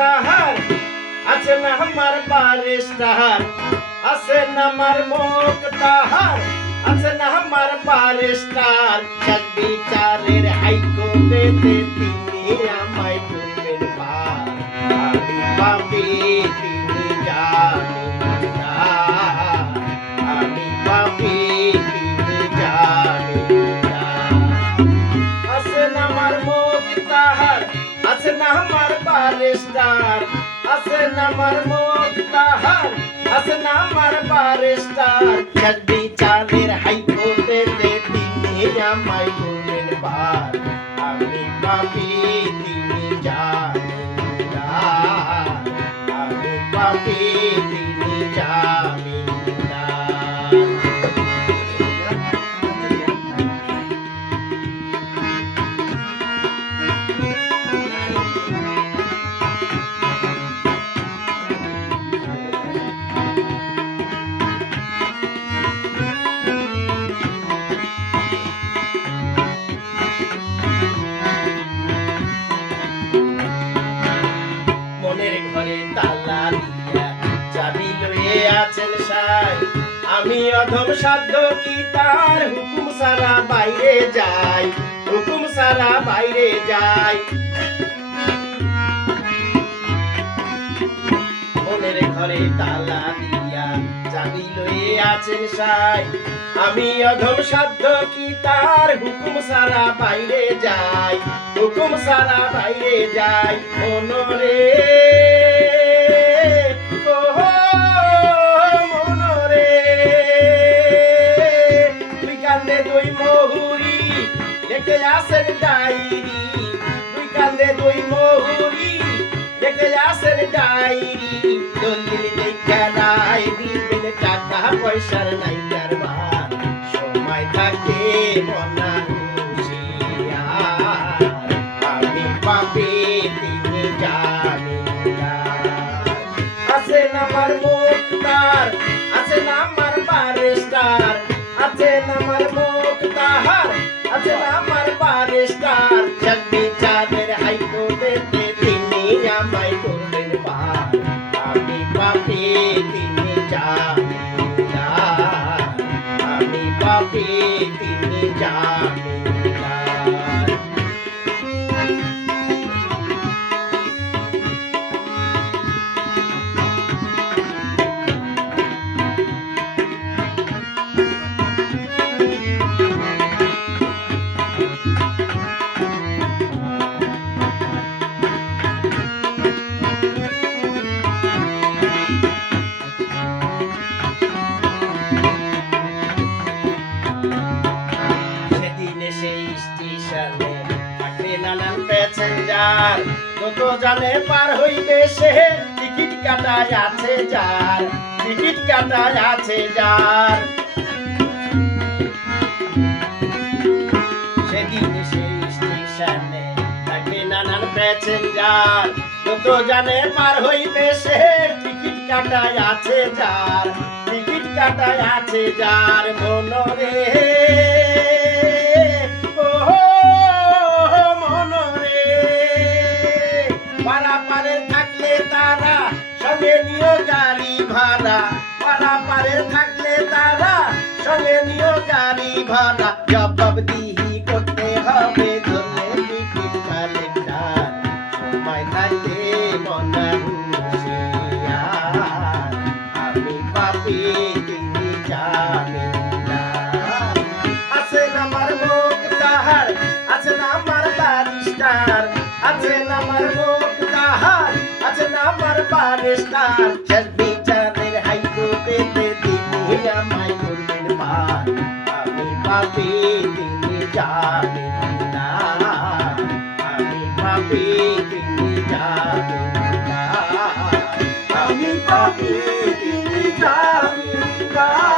তাহার আছে না আমার বারিস্টার আছে না আমার মুখ তাহার আছে না আমার বারিস্টার শেষ বিচারের হাইকোর্টেতে তিনি আমায় করবেন পার আমি পাপী তিনি জামিনদার আমি পাপী তিনি জামিনদার আছে না আমার মুখ তাহার আছে না আমার বারিস্টার আছে না আমার মুখ তাহার আছে না আমার বারিস্টার শেষ বিচারের হাইকোর্টেতে তিনি আমায় করবেন পার আমি পাপী তিনি জামিনদার আমি পাপী তিনি জামিনদার ঘরে তালা দিয়া চাবি লয়ে আছেন সাই আমি অধম সাধ্য কি তার হুকুম সারা বাইরে যাই হুকুম সারা বাইরে যাই মনের ঘরে তালা দিয়া চাবি লয়ে আছেন সাই আমি অধম সাধ্য কি তার হুকুম সারা বাইরে যাই হুকুম সারা বাইরে যাই মনরে মনরে তুই কান্দে দুই মহুরি লেখে আসেন ডায়েরি তুই কান্দে দুই মহুরি লেখে আসেন ডায়েরি দলিল দেখা নাই দিবেন টাকা পয়সার নাই কারবার সময় থাকে মনা হুঁশিয়ার আমি পাপী তিনি জামিনদার আছে না আমার মুক্তার আছে না আমার বারিস্টার আছে না আমার মুক্তার আছে না আমার বারিস্টার শেষ বিচারের হাইকোর্টেতে তিনি আমায় করবেন পার আমি পাপী তিনি জামিনদার আমি পাপী তিনি জামিনদার নানান প্যাসেঞ্জার যত জানে পার হইবে সে টিকিট কাটায় আছে যার টিকিট কাটায় আছে যার সেদিন সেই স্টেশনে থাকবে নানান প্যাসেঞ্জার যত জানে পার হইবে সে টিকিট কাটায় আছে যার টিকিট কাটায় আছে যার মনরে সঙ্গে নিও গাড়ি ভাড়া পারাপারে থাকলে তারা সঙ্গে নিও গাড়ি ভাড়া জবাব দিহি করতে হবে ধরলে টিকিট কালেক্টর সময় থাকতে মনা হুঁশিয়ার আমি পাপী তিনি জামিনদার আছে না আমার মুক্তার আছে না আমার বারিস্টার আছে না আমার মুক্তার আছে না আমার বারিস্টার শেষ বিচারের হাইকোর্টেতে তিনি আমায় করবেন পার আমি পাপী তিনি জামিনদার আমি পাপী তিনি জামিনদার আমি পাপী তিনি জামিনদার